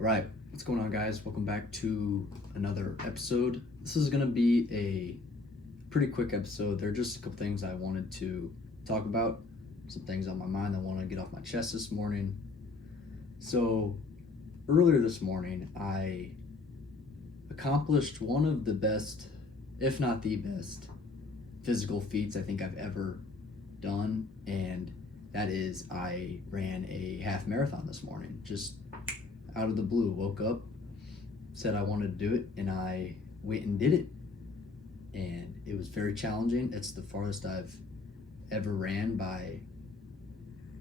All right, what's going on, guys? Welcome back to another episode. This is going to be a pretty quick episode. There are just a couple things I wanted to talk about, some things on my mind I want to get off my chest this morning. So, earlier this morning, I accomplished one of the best, if not the best, physical feats I think I've ever done, and that is I ran a half marathon this morning. Just out of the blue, woke up, said I wanted to do it, and I went and did it. And it was very challenging. It's the farthest I've ever ran by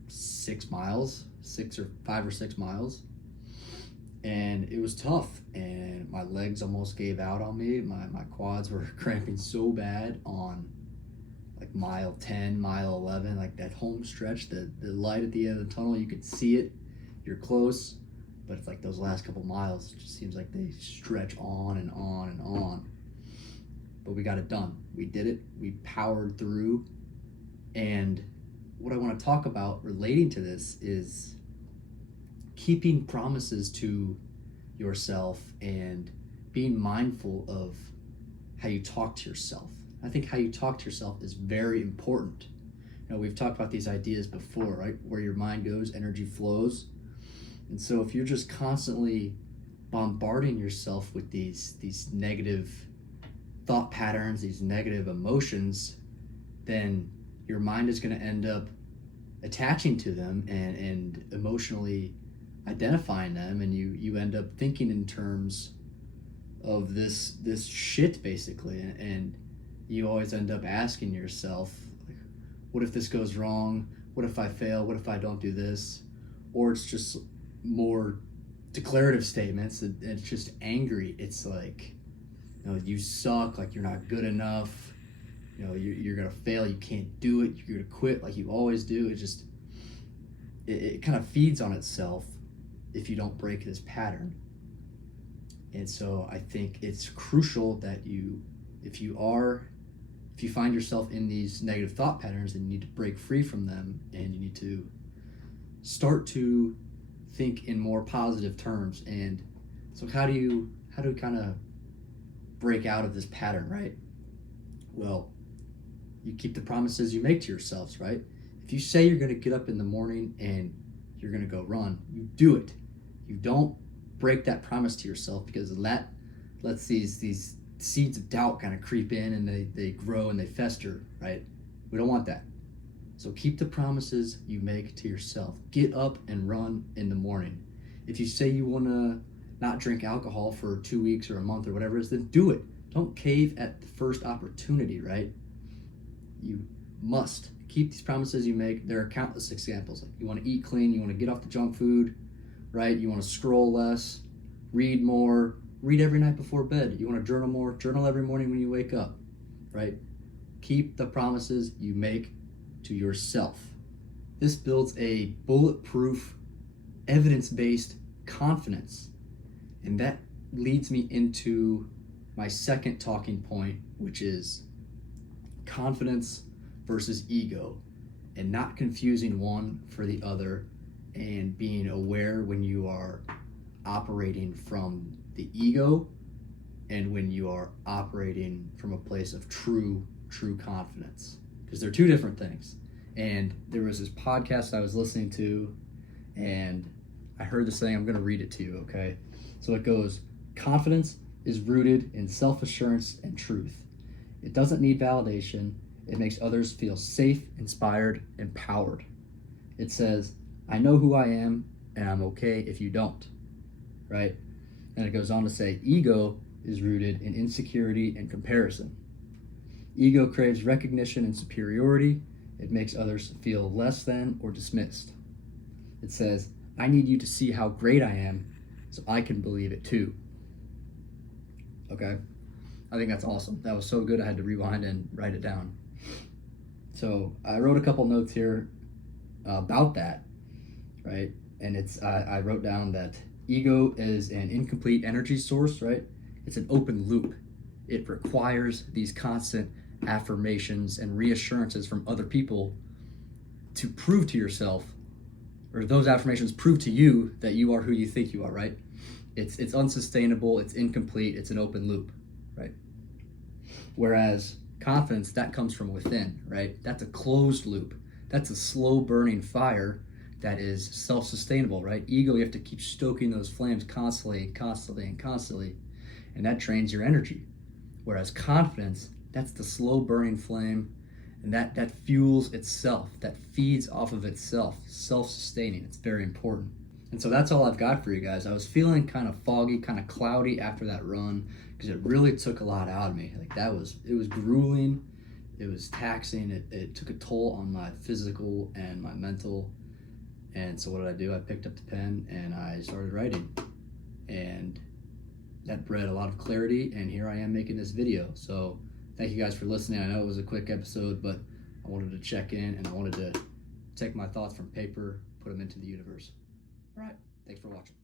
6 miles, 5 or 6 miles. And it was tough, and my legs almost gave out on me. My quads were cramping so bad on like mile 10, mile 11, like that home stretch, the light at the end of the tunnel, you could see it, you're close. But it's like those last couple miles, it just seems like they stretch on and on and on. But we got it done. We did it. We powered through. And what I want to talk about relating to this is keeping promises to yourself and being mindful of how you talk to yourself. I think how you talk to yourself is very important. You know, we've talked about these ideas before, right? Where your mind goes, energy flows. And so if you're just constantly bombarding yourself with these negative thought patterns, these negative emotions, then your mind is going to end up attaching to them and emotionally identifying them, and you end up thinking in terms of this shit basically, and you always end up asking yourself, like, what if this goes wrong? What if I fail? What if I don't do this? Or it's just more declarative statements, and it's just angry. It's like, you know, you suck, like you're not good enough, you know, you're gonna fail, you can't do it, you're gonna quit like you always do. It kind of feeds on itself if you don't break this pattern. And so I think it's crucial that if you find yourself in these negative thought patterns, then you need to break free from them, and you need to start to think in more positive terms. And so how do you kind of break out of this pattern, right? Well, you keep the promises you make to yourselves, right? If you say you're going to get up in the morning and you're going to go run, you do it. You don't break that promise to yourself, because that lets these seeds of doubt kind of creep in, and they grow and they fester, right? We don't want that. So keep the promises you make to yourself. Get up and run in the morning. If you say you want to not drink alcohol for 2 weeks or a month or whatever it is, then do it. Don't cave at the first opportunity, right? You must keep these promises you make. There are countless examples. Like, you want to eat clean, you want to get off the junk food, right? You want to scroll less, read more, read every night before bed. You want to journal more, journal every morning when you wake up, right? Keep the promises you make to yourself. This builds a bulletproof, evidence-based confidence. And that leads me into my second talking point, which is confidence versus ego, and not confusing one for the other, and being aware when you are operating from the ego and when you are operating from a place of true confidence, because they're two different things. And there was this podcast I was listening to, and I heard this thing. I'm going to read it to you, okay? So it goes, confidence is rooted in self-assurance and truth. It doesn't need validation. It makes others feel safe, inspired, empowered. It says, I know who I am, and I'm okay if you don't, right? And it goes on to say, ego is rooted in insecurity and comparison. Ego craves recognition and superiority. It makes others feel less than or dismissed. It says, I need you to see how great I am so I can believe it too. Okay? I think that's awesome. That was so good I had to rewind and write it down. So I wrote a couple notes here about that, right? And I wrote down that ego is an incomplete energy source, right? It's an open loop. It requires these constant affirmations and reassurances from other people to prove to yourself, or those affirmations prove to you that you are who you think you are, right? It's unsustainable, it's incomplete, it's an open loop, right? Whereas confidence, that comes from within, right? That's a closed loop. That's a slow burning fire that is self-sustainable, right? Ego, you have to keep stoking those flames constantly, and that drains your energy. Whereas confidence, that's the slow burning flame, and that fuels itself, that feeds off of itself, self-sustaining. It's very important. And so that's all I've got for you guys. I was feeling kind of foggy, kind of cloudy after that run because it really took a lot out of me. Like it was grueling, it was taxing, it took a toll on my physical and my mental. And so what did I do? I picked up the pen and I started writing. And that bred a lot of clarity, and here I am making this video. So thank you guys for listening. I know it was a quick episode, but I wanted to check in and I wanted to take my thoughts from paper, put them into the universe. All right, thanks for watching.